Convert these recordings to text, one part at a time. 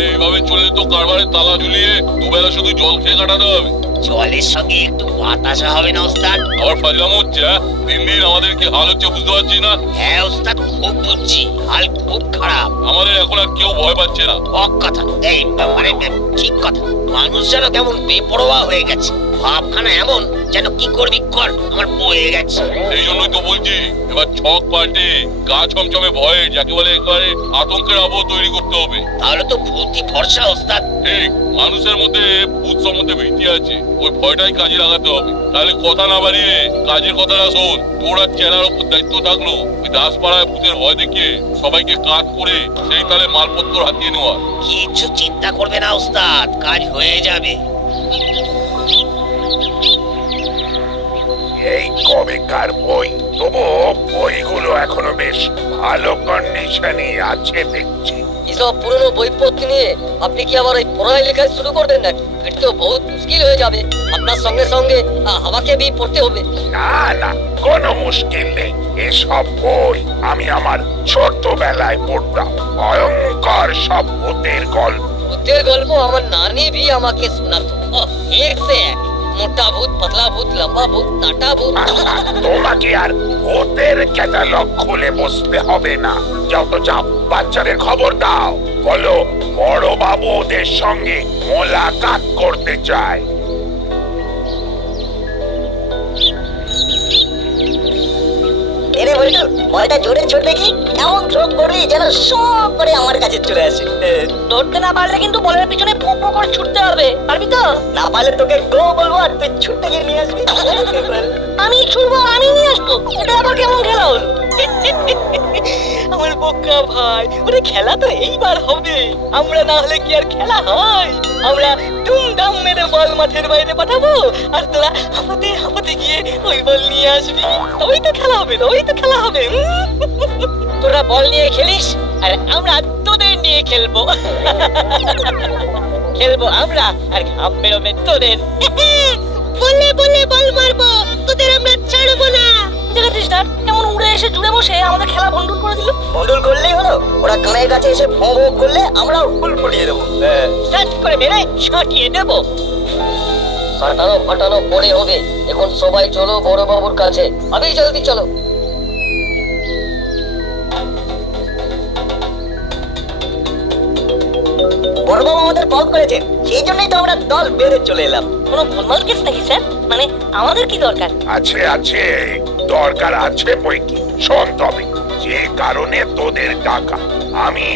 এইভাবে চলে তো কারবারে তালা ঝুলিয়ে দুবেলা শুধু জল খেয়ে কাটাতে হবে। জলের সঙ্গে একটু বাতাসা হবে না ওস্তাদ? আবার ফাজলামো হচ্ছে, দিন দিন আমাদের কি হাল হচ্ছে বুঝতে পারছি না। হ্যাঁ ওস্তাদ, খুব বুঝছি, হাল খুব খারাপ। আমাদের এখন আর কেউ ভয় পাচ্ছে না। হক কথা, এই মানে ঠিক কথা। মানুষ যেন কেমন বেপরোয়া হয়ে গেছে, ভাবখানা এমন যেন কি করবি কর, আমার বয়ে গেছে। এই জন্যই তো বলছি এবার ছক পাল্টে গা ছমছমে ভয়ে, যাকে বলে একেবারে আতঙ্কের আবহ তৈরি করতে হবে। তাহলে তো ভূতি ভরসা ওস্তাদ। ঠিক, মানুষের মধ্যে ভূত সম্বন্ধে ভীতি আছে, ওই ভয়টাই কাজে লাগাতে হবে। তাহলে কথা না বাড়িয়ে কাজের কথাটা শোন। তোর আর চেনার উপর দায়িত্ব থাকলো ওই দাসপাড়ায় ভূতের ভয় দেখিয়ে সবাইকে কাজ করে সেই তালে মালপত্র হাতিয়ে নেওয়া। কিছু চিন্তা করবে না ওস্তাদ, কাজ হয়ে যাবে। এই কবেকার বই, তবু বইগুলো এখনো বেশ ভালো কন্ডিশনে আছে দেখছি। এসব পুরনো বইপত্র নিয়ে আপনি কি আবার ওই পড়ালেখা শুরু করবেন নাকি? এটা তো বহুত মুশকিল হয়ে যাবে। আপনার সঙ্গে সঙ্গে আমাকে বি পড়তে হবে। না না, কোনো মুশকিল নেই। এসব বই আমি আমার ছোটবেলায় পড়তাম, ভয়ঙ্কর সব ভূতের গল্প। ভূতের গল্প আমার নানি ভি আমাকে শোনাতো। এক সে এক, মোটা ভূত, পাতলা ভূত, লম্বা ভূত, নাটা ভূত। তোমাকে আর ভূতের ক্যাটালগ খুলে বসতে হবে না। যাও তো যাও, বাচ্চাদের খবর দাও, বলো বড় বাবু ওদের সঙ্গে মোলাকাত করতে চায়। এরে বলটু, বলটা জোরে ছোট দেখি, এমন থ্রো করবি যেন সব করে আমার কাছে চলে আসে। ধরতে না পারলে কিন্তু বলের পিছনে পো পো করে ছুটতে হবে, পারবি তো? না পারলে তোকে গো বলবো আর তুই ছুটে গিয়ে নিয়ে আসবি। আমি ছুটবো, আমি নিয়ে আসবো, এটা আবার কেমন খেলা হলো? আমার বোকা ভাই, ওরে খেলা তো এইবার হবে। আমরা না হলে কি আর খেলা হয়? আমরা দুমদাম মেরে বল মাঠের বাইরে পাঠাবো, আর তোরা হাঁপাতে হাঁপাতে গিয়ে ওই বল নিয়ে আসবি। তবেই তো খেলা হবে, তবেই তো খেলা হবে। তোরা বল নিয়ে খেলিস আর আমরা তোদের নিয়ে খেলবো। খেলবো আমরা আর ঘাম বেরোবে তোদের। বলে বলে বল মারবো, তোদের আমরা ছাড়বো না। দেখেছিস না কেমন উড়ে এসে জুড়ে বসে আমাদের খেলা ভন্ডুল করে দিল। বন্ডুল করলেই হলো, ওরা কানের কাছে এসে ভো ভো করলে আমরাও ফুল ফুটিয়ে দেবো। সার্চ করে মেরে ছাটিয়ে দেবো। কাটানো ফাটানো পরে হবে, এখন সবাই চলো বড় বাবুর কাছে। আমি জলদি চলো। বড়বাবু আমাদের কল করেছেন, সেই জন্যই তো আমরা দল বেঁধে চলে এলাম। কোনো গোলমাল কেস নাকি স্যার? মানে আমাদের কি দরকার? আছে আছে, দরকার আছে বই কি। শোন তবে, যে কারণে তোদের ডাকা, আমি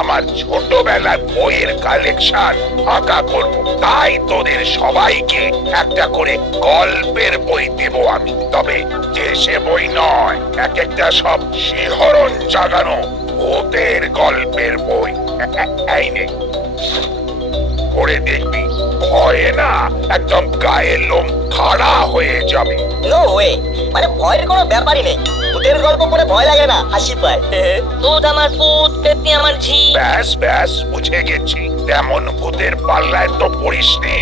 আমার ছোটবেলার বইয়ের কালেকশন ফাঁকা করব, তাই তোদের সবাইকে একটা করে গল্পের বই দেব আমি। তবে দেশে বই নয়, এক একটা সব শিহরণ জাগানো ভূতের গল্পের বই। এই নে, পড়ে দেখবি, ভয়ে না একদম গায়ের লোম খাড়া হয়ে যাবে। নো ওয়ে, মানে ভয়ের কোনো ব্যাপারই নেই। ভূতের গল্প পড়ে ভয় লাগে না, হাসি পায়। দুধ আমার পুত, পেতনি আমার ঝি। ব্যাস ব্যাস, বুঝে গেছি। তেমন ভূতের পাল্লায় তো পড়িসনি।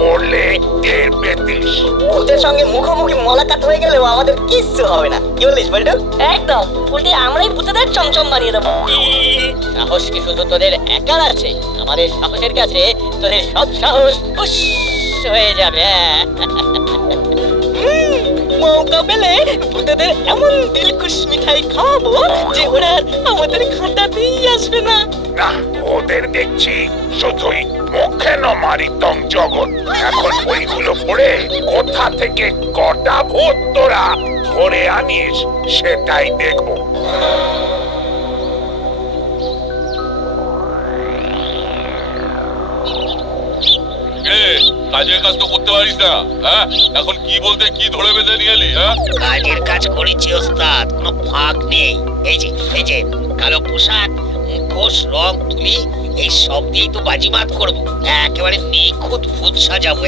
পড়লে টের পেতিস। ভূতের সঙ্গে মুখোমুখি মোলাকাত হয়ে গেলেও আমাদের কিচ্ছু হবে না। কি বলিস বলটু? একদম উল্টে আমরাই ভূতেদের চমচম বানিয়ে দেবো। সাহস কি শুধু তোদের একার আছে? আমাদের সাহসের কাছে তোদের সব সাহস উস হয়ে যাবে। মৌকা পেলে ভূতেদের এমন দিলখুশ মিঠাই খাওয়াবো যে ওরা আমাদের খাটাতেই আসবে না। না, ওদের দেখছি শুধুই মুখে নমারিতং জগৎ। এখন বইগুলো পড়ে কোথা থেকে কটা ভূত তোরা ধরে আনিস সেটাই দেখবো। কাজের কাজ তো করতে পারিস না, হ্যাঁ? এখন কি বলতে কি ধরে বেঁধে নিয়ে এলি? হ্যাঁ, কাজের কাজ করেছি ওস্তাদ, কোনো ফাঁক নেই। এই যে কালো পোশাক, মুখোশ, রং তুলি, এই সব দিয়েই তো বাজিমাত করবো। একেবারে নিখুঁত ভূত সাজাবো।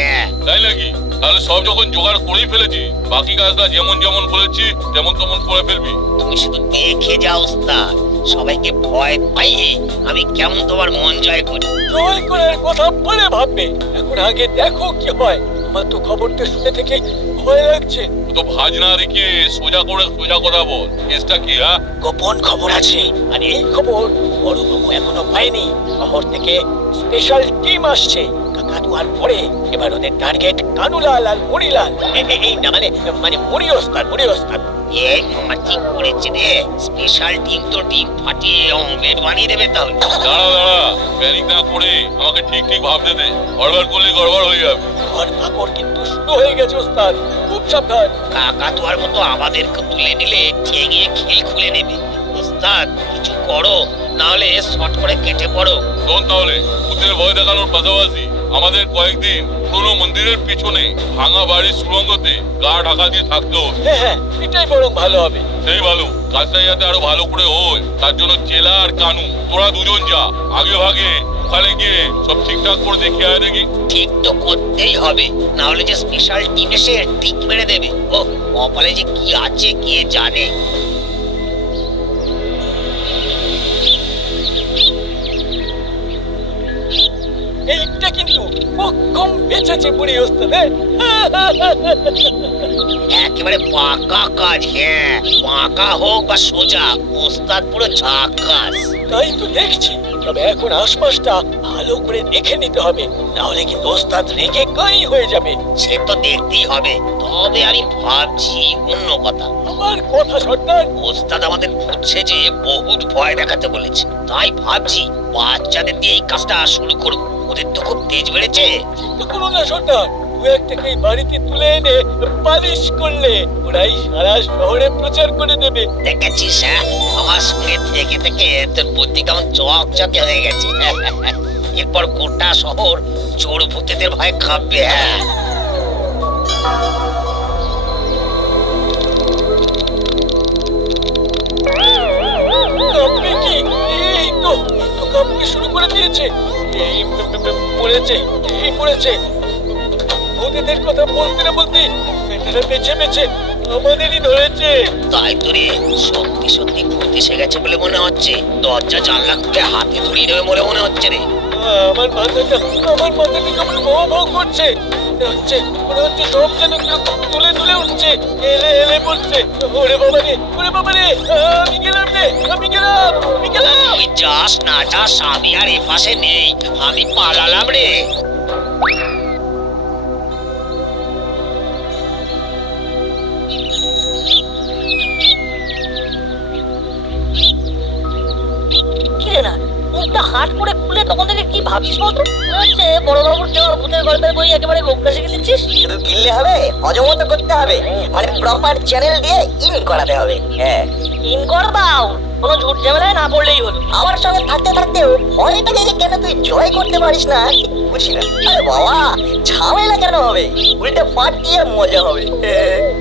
তাই নাকি? তাহলে সব যখন জোগাড় করেই ফেলেছি, বাকি কাজটা যেমন যেমন বলেছি তেমন তেমন করে ফেলবি। তুমি শুধু দেখে যাও ওস্তাদ, সবাইকে ভয় পাইয়ে আমি কেমন তোমার মন জয় করি। জয় করার কথা বলে ভাববে, এখন আগে দেখো কি হয়। আমার তো খবরটা শুনে থেকে ভয় লাগছে। তো ভাজ না দেখিয়ে সোজা করে সোজা কথা বল, কেসটা কি? হ্যাঁ, গোপন খবর আছে, আর এই খবর বড়বাবু এখনো পায়নি। শহর থেকে স্পেশাল টিম আসছে কাকাতুয়ার পরে। এবার ওদের টার্গেট কানুলাল আর মরিলাল। এই না মানে মরি ওস্তাদ, মরি ওস্তাদ। এই মামা ঠিক করেছে রে, স্পেশাল টিম তো ডিম ফাটিয়ে অমলেট বানিয়ে দেবে তাহলে। দাঁড়া দাঁড়া, প্যানিক না করে আমাকে ঠিক ঠিক ভাবতে দে, গড়বড় করলে গড়বড় হয়ে যাবে। আর কাকর কিন্তু শুরু হয়ে গেছে ওস্তাদ, খুব সাবধান। কাকাতুয়ার মতো আমাদেরকে তুলে নিলে ঠেঙিয়ে খিল খুলে নেবে। ওস্তাদ কিছু করো, না হলে শর্ট করে কেটে পড়ো। শোন তাহলে, ভূতের ভয় দেখানোর পাশাপাশি আমাদের কয়েকদিন পুরনো মন্দিরের পিছনে ভাঙা বাড়ির সুড়ঙ্গতে গা ঢাকা দিয়ে থাকতে হবে। হ্যাঁ, এটাই বরং ভালো হবে। সেই ভালো, কাজটা যাতে আরো ভালো করে হয় তার জন্য চেলা আর কানু তোরা দুজন যা আগে ভাগে ওখানে গিয়ে সব ঠিকঠাক করে দেখে আয় দেখি। ঠিক তো করতেই হবে, না হলে যে স্পেশাল টিম এসে টিক মেরে দেবে। ও কপালে যে কি আছে কে জানে। এইটা কিন্তু কম বেঁচেছে বুড়ি ওস্তাদ। একেবারে পাকা কাজ। হ্যাঁ, পাকা হোক বা সোজা, ওস্তাদ পুরো ঝাকাস। তাই তো দেখছি, তবে এখন আশপাশটা ভালো করে দেখে নিতে হবে, না হলে কিন্তু ওস্তাদ রেগে কাই হয়ে যাবে। সে তো দেখতেই হবে, তবে আমি ভাবছি অন্য কথা। আমার কথা সর্দার। ওস্তাদ আমাদের বুঝছে যে বহুত ভয় দেখাতে বলেছে, তাই ভাবছি বাচ্চাদের দিয়ে এই কাজটা শুরু করব। ওদের তো খুব তেজ বেড়েছে। চিন্তা করো না সর্দার, দু একটাকে বাড়িতে তুলে এনে পালিশ করলে ওরাই সারা শহরে প্রচার করে দেবে। দেখেছিস, হ্যাঁ আমার সঙ্গে থেকে থেকে তোর বুদ্ধি কেমন চকচকে হয়ে গেছে। এরপর গোটা শহর চোর ভূতেদের ভয় কাঁপবে। হ্যাঁ, কাঁপবে কি? এই তো কাঁপতে শুরু করে দিয়েছে। এই পড়েছে, এই পড়েছে। ভূতেদের কথা বলতে না বলতে মেয়েটারা বেছে বেছে আমাদেরই ধরেছে। তাই তো রে, সত্যি সত্যি ভূত এসে গেছে বলে মনে হচ্ছে। দরজা জানলা খুলে হাতে ধরিয়ে দেবে বলে মনে হচ্ছে রে। আমার মাথাটা কেমন ভৌ ভৌ করছে। মনে হচ্ছে সব যেন তুলে তুলে উঠছে, এলে এলে পড়ছে। ওরে বাবা রে, ওরে বাবা রে, আমি গেলাম রে, আমি গেলাম। তুই যাস না যাস, আমি আর এ পাশে নেই, আমি পালালাম রে। কিরে না মুখটা হাট করে খুলে তখন থেকে কি ভাবছিস বলতো? মনে হচ্ছে বড় বাবুর দেওয়া ভূতের গল্পের বই একেবারে গোপটা শিখে দিচ্ছিস। শুধু কিনলে হবে, হজমও তো করতে হবে, মানে প্রপার চ্যানেল দিয়ে ইন করাতে হবে। হ্যাঁ, ইন করবাও, কোনো ঝুট ঝামেলায় না পড়লেই হলো। আমার সঙ্গে থাকতে থাকতেও ভয়টাকে যে কেন তুই জয় করতে পারিস না বুঝি না। আরে বাবা, ঝামেলা কেন হবে, উল্টে পাট দিয়ে মজা হবে।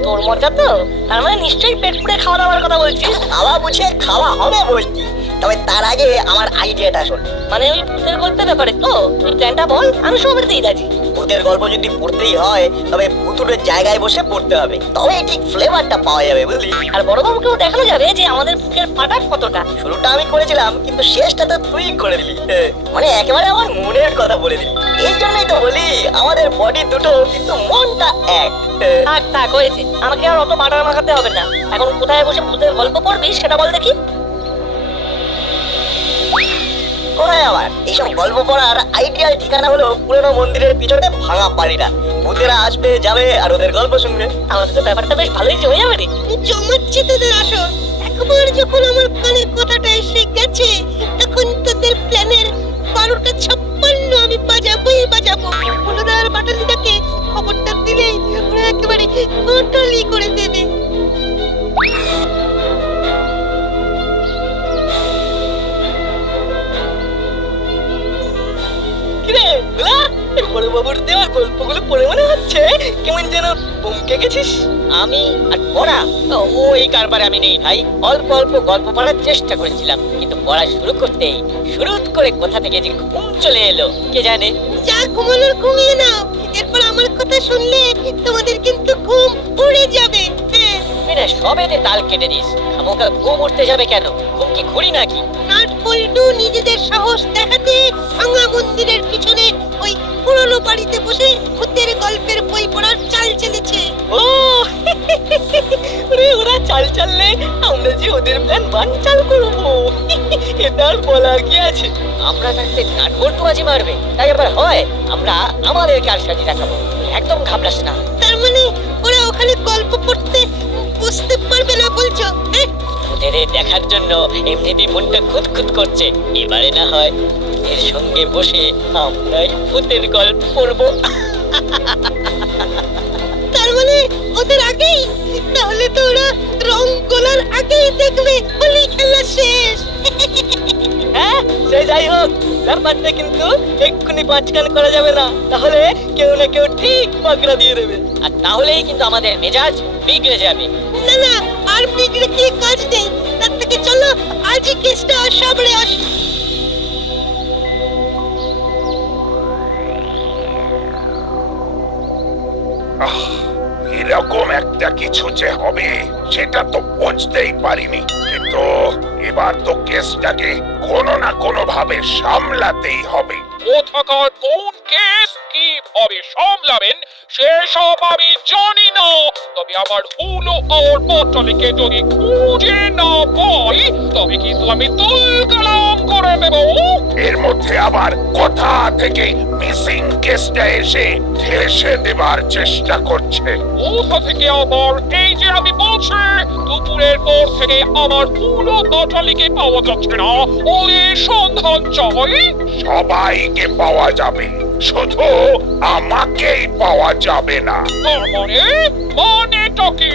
তোর মজা তো, তার মানে নিশ্চয়ই পেট পুড়ে খাওয়া দাওয়ার কথা বলছিস। খাওয়া বুঝে খাওয়া হবে বলছি, তবে তার আগে আমার আইডিয়াটা শোন। মানে ওই ভূতের গল্পের ব্যাপারে তো তুই প্ল্যানটা বল, আমি সবেতেই রাজি। ভূতের গল্প যদি পড়তেই হয় তবে ভুতুরের জায়গায় বসে পড়তে হবে, তবে ঠিক ফ্লেভারটা পাওয়া যাবে বুঝলি। আর বড় বাবুকেও দেখানো যাবে যে আমাদের বুকের ফাটার কতটা। শুরুটা আমি করেছিলাম কিন্তু শেষটা তো তুই করে দিলি, মানে একেবারে আমার মনের কথা বলে দিলি। এই জন্যই তো বলি আমাদের বডি দুটো কিন্তু মনটা এক। থাক হয়েছে, আমাকে আর অত বাটার মাখাতে হবে না। এখন কোথায় বসে ভূতের গল্প পড়বি সেটা বল দেখি। কোথায় আবার এইসব গল্প পড়ার আইডিয়াল ঠিকানা হলো পুরনো মন্দিরের পিছনে ভাঙা বাড়িটা। ভূতেরা আসবে যাবে আর ওদের গল্প শুনবে। আমাদের তো ব্যাপারটা বেশ ভালোই জমে যাবে রে। জমাচ্ছে তোদের আসর। একবার যখন আমার কানে কথাটা এসে গেছে, তখন তোদের প্ল্যানের 12:56 আমি বাজাবো। হলুদার বাটালিটাকে খবরটা দিলেই ওরা একেবারে টোটালি করে দেবে। কিরে দুলা, বড় বাবুর দেওয়া গল্পগুলো পড়ে মনে হচ্ছে কেমন যেন বমকে গেছিস। আমি আর পড়া ও এই কারবারে আমি নেই ভাই। অল্প অল্প গল্প পড়ার চেষ্টা করেছিলাম, কিন্তু পড়া শুরু করতেই শুরুত করে কোথা থেকে যে ঘুম চলে এলো কে জানে। যা ঘুমানোর ঘুমিয়ে নাও, এরপর আমার কথা শুনলে তোমাদের কিন্তু ঘুম উড়ে যাবে। তুই না সবেতে তাল কেটে দিস, খামোকা ঘুম উঠতে যাবে কেন? ঘুম কি ঘুরি নাকি? নাট বই পল্টু নিজেদের সাহস দেখাতে ভাঙা মন্দিরের পিছনে ওই পুরনো বাড়িতে বসে ভূতের গল্পের বই পড়ার চাল চেলেছে। ও ওরে ওরা চাল চাললে আমরা যে ওদের প্ল্যান বানচাল করবো এটা আর বলার কি আছে? আমরা থাকতে নাটবল্টুবাজি মারবে, তাই আবার হয় আমরা আমাদের কারসাজি দেখাবো। একদম ঘাবড়াস না। তার মানে ওরা ওখানে গল্প পড়তে বুঝতে পারবে না বলছো? হ্যাঁ? ওদের দেখার জন্য এমনিতেই মনটা খুঁতখুত করছে, এবারে না হয় এর সঙ্গে বসে আমরাই ভূতের গল্প পড়বো। তার মানে ওদের আগেই? তাহলে তো ওরা রং গোলার আগেই দেখবে হোলি খেলা শেষ। হ্যাঁ সে যাই হোক, ব্যাপারটা কিন্তু এক্ষুনি পাঁচকান করা যাবে না, তাহলে কেউ না কেউ ঠিক পাকড়া দিয়ে দেবে। আর তাহলেই কিন্তু আমাদের মেজাজ বিগড়ে যাবে। না না, আর বিগড়ে কি কাজ নেই, তার থেকে চলো আজই কেসটা সামনে আসি। এরকম একটা কিছু যে হবে সেটা তো বুঝতেই পারিনি, কিন্তু এবার তো কেসটাকে কোনো না কোনো ভাবে সামলাতেই হবে। কোথাকার কোন কেস কিভাবে সামলাবেন সেসব আমি জানি না, তবে আমার হুলো আর পটলিকে যদি খুঁজে না পাই তবে কিন্তু আমি তুলকালাম করে দেব। এর মধ্যে আবার কোথা থেকে মিসিং কেসটা এসে ঠেসে দেবার চেষ্টা করছে। কোথা থেকে আবার এই যে আমি বলছি দুপুরের পর থেকে আমার হুলো পটলিকে পাওয়া যাচ্ছে না, ওদের সন্ধান চাই। সবাইকে পাওয়া যাবে, শুধু আমাকেই পাওয়া যাবে না। তার মানেটা কি?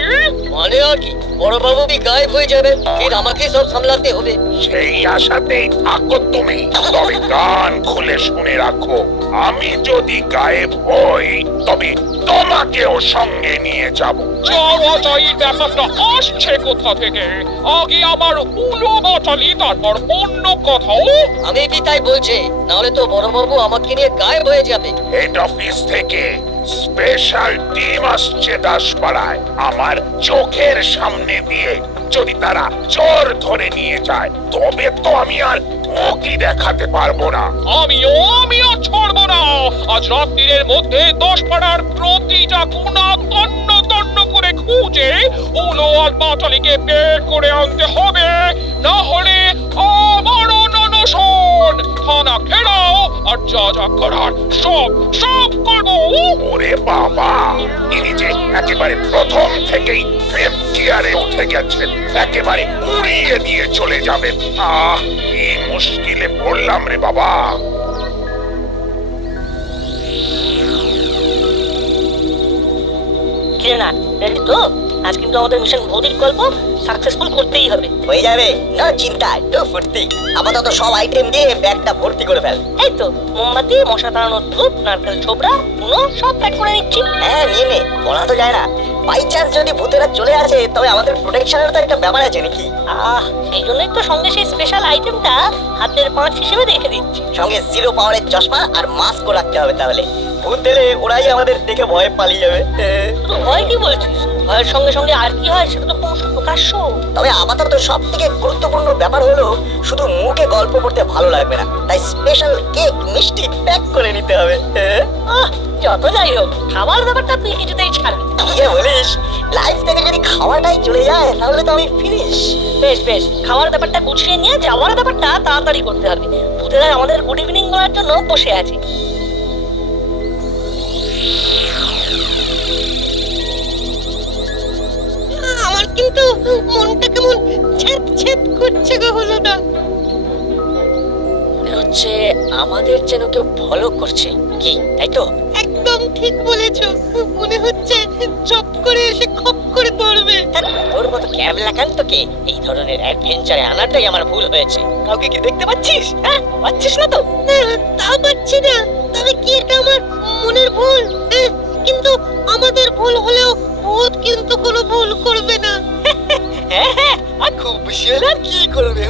মানে আর কি, বড়বাবু কি গায়েব হয়ে যাবে, ফির আমাকে সব সামলাতে হবে। সেই আশাতেই থাকো তুমি, তবে কান খুলে শুনে রাখো, আমি যদি গায়েব হই তবে তোমাকেও সঙ্গে নিয়ে যাব। যাওয়া যায় ব্যাপারটা আসছে কোথা থেকে? আগে আমার হুলো বটালি, তারপর অন্য কথাও। আমি কি তাই বলছি, নাহলে তো বড়বাবু আমাকে নিয়ে গায়েব হয়ে যাবে। হেড অফিস থেকে স্পেশাল টিম আসছে দাসপাড়ায়। আমার চোখের সামনে দিয়ে যদি তারা চোর ধরে নিয়ে যায় তবে তো আমি আর মুখই দেখাতে পারবো না। আমিও ছাড়বো না। আজ রাত্রির মধ্যে 10 পাড়ার প্রতিটা কোণা তন্ন তন্ন করে খুঁজে উলো আর পাটালিকে বের করে আনতে হবে, না হলে আমারও ননশন। থানা ঘেরাও আর যা যা করার সব করবো। ওরে বাবা, ইনি যে একেবারে প্রথম থেকেই ফেফ গিয়ারে উঠে গেছেন, একেবারে উড়িয়ে দিয়ে চলে যাবেন। এই মুশকিলে পড়লাম রে বাবা। কিরণা, রেডি তো? আজ কিন্তু আমাদের মিশন ভৌতিক গল্প সাকসেসফুল করতেই হবে। হয়ে যাবে, না চিন্তা, একটু ফুর্তি। আপাতত সব আইটেম দিয়ে ব্যাগটা ভর্তি করে ফেল। এই তো মোমবাতি, মশা তাড়ানোর ধূপ, নারকেল ছোবড়া, উনো সব প্যাক করে নিচ্ছি। হ্যাঁ নিয়ে নে, বলা তো যায় না, বাই চান্স যদি ভূতেরা চলে আসে তবে আমাদের প্রোটেকশনের তো একটা ব্যাপার আছে নাকি। সেই জন্যই তো সঙ্গে সেই স্পেশাল আইটেমটা হাতের পাঁচ হিসেবে রেখে দিচ্ছি। সঙ্গে 0 পাওয়ারের চশমা আর মাস্কও রাখতে হবে, তাহলে ভূত এলে ওরাই আমাদের দেখে ভয়ে পালিয়ে যাবে। তো ভয় কি বলছিস? ভয়ের সঙ্গে সঙ্গে আর কি হয় সেটা তো ক্রমশ প্রকাশ্য। তবে আপাতত সব থেকে গুরুত্বপূর্ণ ব্যাপার হলো শুধু মুখে গল্প করতে ভালো লাগবে না, তাই স্পেশাল কেক মিষ্টি প্যাক করে নিতে হবে। যত যাই হোক, খাবার ব্যাপারটা তুই কিছুতেই ছাড়বি। ইয়ে বলিস, লাইফ থেকে যদি খাওয়াটাই চলে যায় তাহলে তো আমি ফিনিশ। বেশ বেশ, খাওয়ার ব্যাপারটা গুছিয়ে নিয়ে যাওয়ার ব্যাপারটা তাড়াতাড়ি করতে হবে। ভূতেরা আমাদের গুড ইভিনিং বলার জন্য বসে আছে। আমার কিন্তু মনটা কেমন ছেদ ছেদ করছে গো হলোদা। মনে হচ্ছে আমাদের যেন কেউ ফলো করছে, কি তাই তো? একদম ঠিক বলেছো, মনে হচ্ছে চপ করে এসে খপ করে ধরবে। তোর মতো ক্যাবলাকান্তকে এই ধরনের অ্যাডভেঞ্চারে আনাটাই আমার ভুল হয়েছে। কাউকে কি দেখতে পাচ্ছিস? হ্যাঁ পাচ্ছিস না তো? না, তা পাচ্ছি না, তবে কি এটা আমার মনের ভুল? কিন্তু আমাদের ভুল হলেও ভূত কিন্তু কোনো ভুল করবে না। হ্যাঁ হ্যাঁ, আর খুব বেশি হলে আর কি করবে?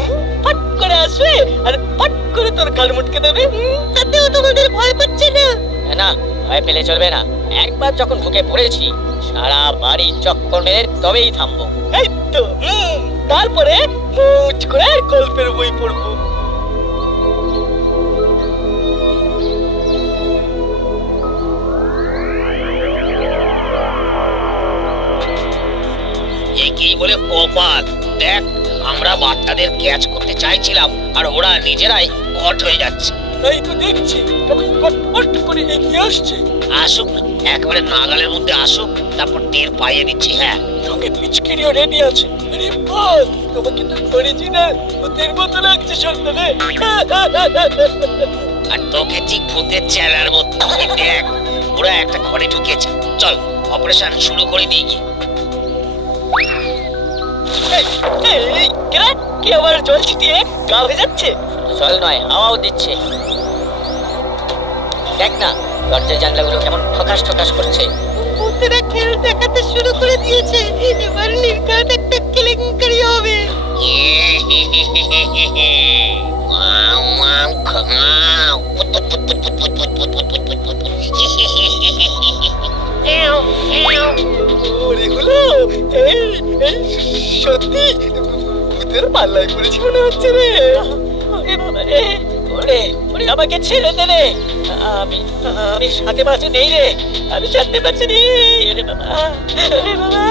পাট করে আসবে আর পাট করে তোর গাল মুটকে দেবে। তাতেও তোমাদের ভয় পাচ্ছে না? না, ভয় পেলে চলবে না। একবার যখন ঢুকে পড়েছি সারা বাড়ি চক্কর মেরে তবেই থামবো। এই তো তারপরে মুচ করে গল্পের বই পড়বো। চাইছিলাম আর ওরা নিজেরাই কট হয়ে যাচ্ছে। তাই তো দেখছি কেমন কটপট করে এগিয়ে আসছে। আসুক না, একেবারে নাগালের মধ্যে আসুক, তারপর টের পাইয়ে দিচ্ছি। হ্যাঁ, সঙ্গে পিচকিরিও রেডি আছে। আরে বাস, তোমাকে তো অরিজিনাল ভূতের মতো লাগছে সন্তানে। আর তোকে ঠিক ভূতের চেলার মতো। এই দেখ, ওরা একটা ঘরে ঢুকেছে। চল অপারেশন শুরু করে দিই গিয়ে। এই কেরা কি আবার জল ছিটিয়ে গা হয়ে যাচ্ছে? জল নয়, হাওয়াও দিচ্ছে। দেখ না, দরজার জানলাগুলো কেমন ঠকাস ঠকাস করছে। ভূতেরা খেল দেখাতে শুরু করে দিয়েছে। এবার নির্ঘাত একটা কেলেঙ্কারি হবে। ওরে হলো এই এই সত্যি ভূতের পাল্লায় পড়েছি মনে হচ্ছে রে। ওরে বাবা রে, ওরে ওরে আমাকে ছেড়ে দে রে। আমি আমি সাথে পাশে নেই রে, আমি সাথে পাশে নেই। ওরে বাবা, ওরে বাবা।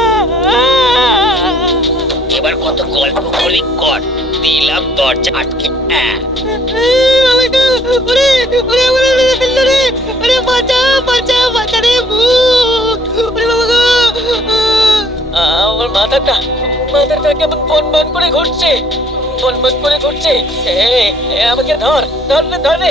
এবার কত গল্প করবি কর, দিলাম দরজা আটকে। ওরে ওরে ওরে ওরে ওরে বাঁচা বাঁচা বাঁচা রে ভূত। ওরে বাবা গো। আমার মাথাটা কেমন বনবন করে ঘুরছে, বনবন করে ঘুরছে। আমাকে ধর ধর রে, ধর রে।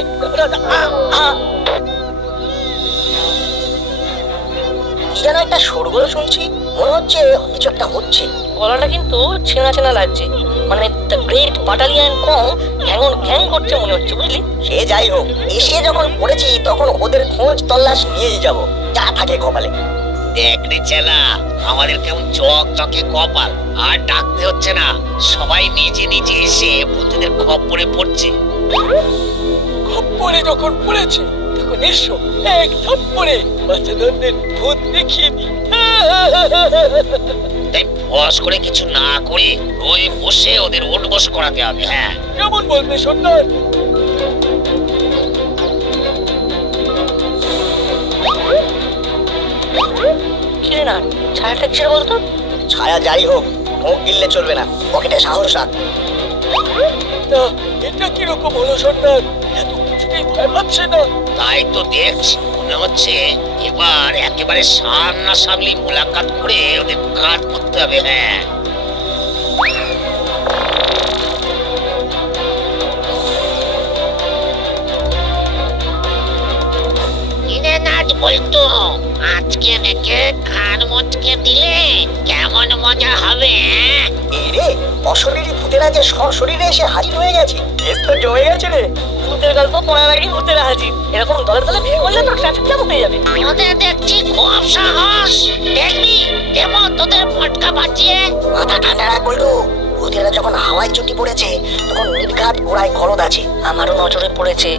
কি যেন একটা শোরগোল শুনছি, মনে হচ্ছে কিছু একটা হচ্ছে। গলাটা কিন্তু ছেঁড়া ছেঁড়া লাগছে, মানে দ্য গ্রেট বাটালিয়ান কম ঘ্যাঙন ঘ্যাং করছে মনে হচ্ছে, বুঝলি? সে যাই হোক, এসে যখন পড়েছি তখন ওদের খোঁজ তল্লাশ নিয়েই যাব, যা থাকে কপালে। দেখ রে চেলা, আমাদের কেমন চক চকে কপাল। আর ডাকতে হচ্ছে না, সবাই নিজে নিজে এসে ভূতেদের খপ্পরে পড়ছে। খপ্পরে যখন পড়েছে তখন এসো এক থাপ্পড়ে বাচ্চাদের ভূত দেখিয়ে দি। তাই বস করে কিছু না করে রয়ে বসে ওদের উঠবস করাতে হবে। হ্যাঁ, কেমন বলবে সন্তান? কিরে না, ছায়াটা কিসের বলতো? ছায়া যাই হোক, মুখ গিললে চলবে না, পকেটে সাহস রাখ। তা এটা কিরকম হলো সন্তান? এত কিছুতেই ভয় পাচ্ছে না? তাই তো দেখছি, মনে হচ্ছে এবার একেবারে সামনাসামনি মোলাকাত করে ওদের কাট করতে হবে। হ্যাঁ, কিনে নাচ বলতো, আজকে দেখে কান মচকে দিলে কেমন মজা হবে। এই রে, অশরীরী ভূতেরা যে সশরীরে এসে হাজির হয়ে গেছে, কেস তো জমে গেছে রে। ভূতের গল্প পড়ার আগেই ভূতেরা হাজির। এরকম দলে দলে ভিড় করলে তো ট্রাফিক জ্যাম হয়ে যাবে। ওদের দেখছি খুব সাহস, দেখবি কেমন তোদের ফটকা বাঁচিয়ে। মাথা ঠান্ডা রাখ বলটু, ভূতেরা যখন হাওয়ায় চুটি পড়েছে তখন নির্ঘাত গোড়ায় গলদ আছে। আমারও নজরে পড়েছে,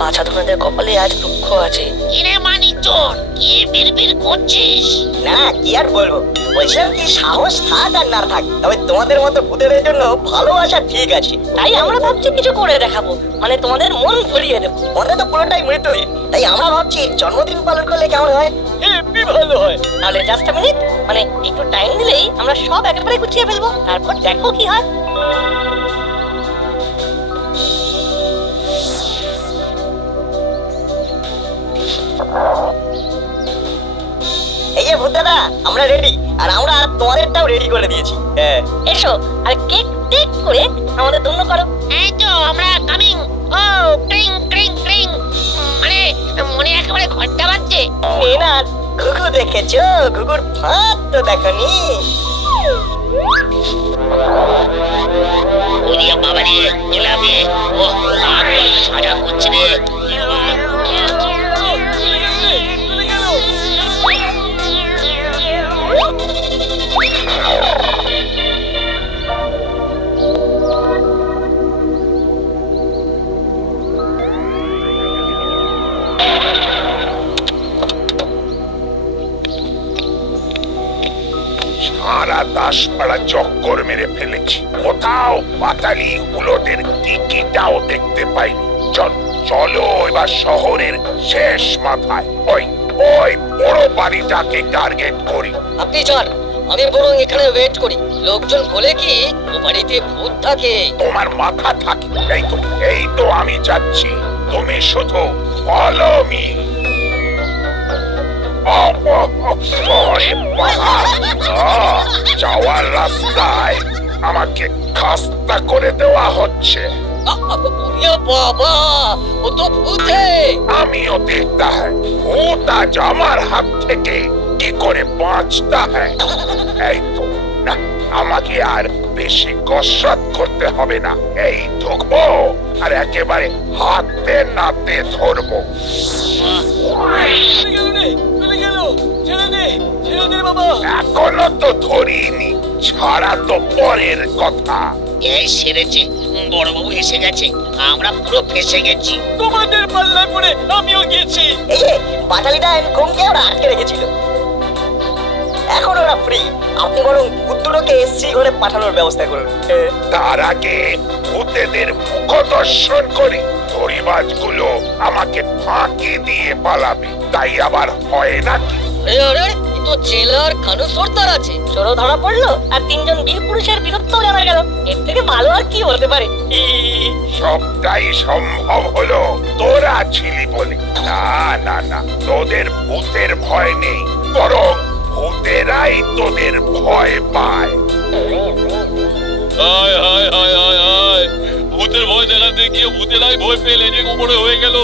বাছা ধনেদের কপালে আজ দুঃখ আছে। কিরে মানি চোর, কি বিড়বিড় করছিস? না, কি আর বলবো, বলছিলাম কি সাহস থাক আর না থাক, তবে তোমাদের মতো ভূতেদের জন্য ভালোবাসা ঠিক আছে। তাই আমরা ভাবছি কিছু করে দেখাবো, মানে তোমাদের মন ভরিয়ে দেবো। মনে তো পুরোটাই মৃত্যুহীন, তাই আমরা ভাবছি জন্মদিন পালন করলে কেমন হয়। এমনি ভালো হয়। তাহলে জাস্ট আ মিনিট, মানে একটু টাইম দিলেই আমরা সব একেবারে গুছিয়ে ফেলবো, তারপর দেখো কি হয়। এই যে ভূত দাদা, আমরা রেডি, আর আমরা তোমাদেরটাও রেডি করে দিয়েছি। হ্যাঁ, এসো আর কেক টেক করে আমাদের ধন্য করো। এই তো আমরা কামিং। ও ক্রিং ক্রিং ক্রিং, মানে মনে একেবারে ঘন্টা বাজছে। না ঘুঘু দেখেছো? ঘুঘুর ফাঁক তো দেখনি। ওরিয়া বাবা রে, গোলাপি ও পাগল সাজা করছে রে। চলে গেল। সারা দাসপাড়া চক্কর মেরে ফেলেছি, কোথাও পাতালি হুলোদের টিকিটাও দেখতে পাইনি। চলো এবার শহরের শেষ মাথায় ওই ওই বড় বাড়িটাকে টার্গেট করি। আপনি চল, আমি বরং এখানে ওয়েট করি। লোকজন বলে কি ও বাড়িতে ভূত থাকে। তোমার মাথা থাকে। এই তো আমি যাচ্ছি, তুমি শুধু ফলো মি। যাওয়ার রাস্তায় আমাকে খাস্তা করে দেওয়া হচ্ছে। ইয়ে বাবা, ও তো ভূতে। আমিও দেখতা হ্যাঁ ভূত আজ আমার হাত থেকে কি করে বাঁচতা হ্যাঁ। এই তো না, আমাকে আর বেশি কসরত করতে হবে না। এই ঢুকবো আর একেবারে হাতে নাতে ধরবো। চলে গেল, ছেড়ে দে বাবা। এখনো তো ধরিনি, ছাড়া তো পরের কথা। এই সেরেছে, বড়বাবু এসে গেছে, আমরা পুরো ফেসে গেছি। তোমাদের পাল্লায় পড়ে আমিও গেছি। এই যে পাটালিটা এন্ড ঘুমকে ওরা আটকে রেখেছিল, এখন ওরা ফ্রি। আপনি বরং ভূত দুটোকে এসছি ঘরে পাঠানোর ব্যবস্থা করুন। তার আগে ভূতেদের মুখদর্শন করি। ধরিবাজগুলো আমাকে ফাঁকি দিয়ে পালাবে, তাই আবার হয় নাকি? আরে এ তো জেলার কানু সর্দার আছে। চোরও ধরা পড়লো আর তিনজন বীর পুরুষের বীরত্বও জানা গেল। এর থেকে ভালো আর কি হতে পারে? সবটাই সম্ভব হলো তোরা ছিলি বলে। না না না, তোদের ভূতের ভয় নেই, বরং ভূতেরাই তোদের ভয় পায়। হায় হায় হায় হায় হায়, ভূতের ভয় দেখাতে গিয়ে ভূতেরাই ভয় পেয়ে লেজে উপরে হয়ে গেল।